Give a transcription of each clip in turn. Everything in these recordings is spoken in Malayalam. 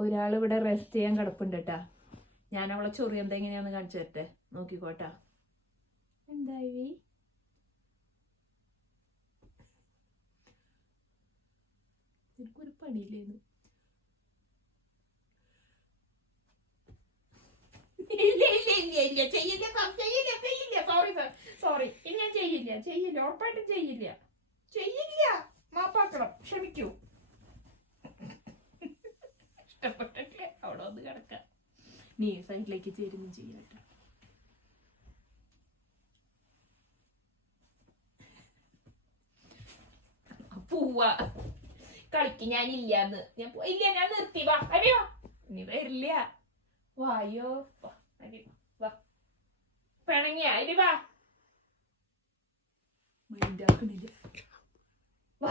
ഒരാൾ ഇവിടെ റെസ്റ്റ് ചെയ്യാൻ കിടപ്പുണ്ട് കേട്ടാ. ഞാൻ അവളെ ചൊറി എന്താ എങ്ങനെയാന്ന് കാണിച്ചു തരട്ടെ, നോക്കിക്കോട്ടാ. എന്തായി എനിക്കൊരു പണിയില്ലേന്ന്. സോറി, ഇനി ഞാൻ ചെയ്യില്ല, ഉറപ്പായിട്ടും ചെയ്യില്ല. മാപ്പാക്കണം, ക്ഷമിക്കൂ. ഇഷ്ടപ്പെട്ടില്ലേ? അവിടെ ഒന്ന് കിടക്കാം. നീ സൈഡിലേക്ക് ചേരുന്നു ചെയ്യട്ടെ. പോവാ കളിക്ക്, ഞാനില്ലാന്ന്. ഞാൻ നിർത്തി. വാ അരിയോ, നീ വരില്ല. വായോ, വാ പിണങ്ങിയ അരി. വാ മൈൻഡാക്കണില്ല. വാ,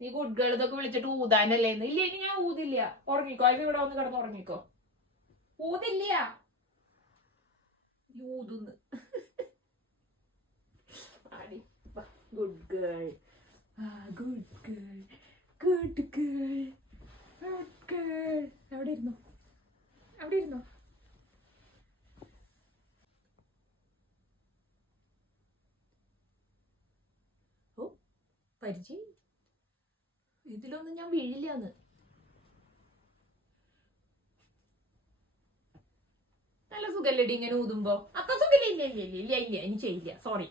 നീ ഗുഡ് ഗേൾ ഇതൊക്കെ വിളിച്ചിട്ട് ഊതാനല്ലേ? ഇല്ല, ഇനി ഞാൻ ഊതില്ല. ഉറങ്ങിക്കോ, അതിന് ഇവിടെ വന്ന് കിടന്ന് ഉറങ്ങിക്കോ. ഊതില്ല, ഊതുന്ന്. Good girl, good girl. അവിടെ ഇരുന്നോ. ഓ, പരിചയം. ഇതിലൊന്നും ഞാൻ വീഴില്ലാന്ന്. നല്ല സുഖല്ലടി ഇങ്ങനെ ഊതുമ്പോ. അത്ര സുഖമില്ല. ഇനി ചെയ്യില്ല, സോറി.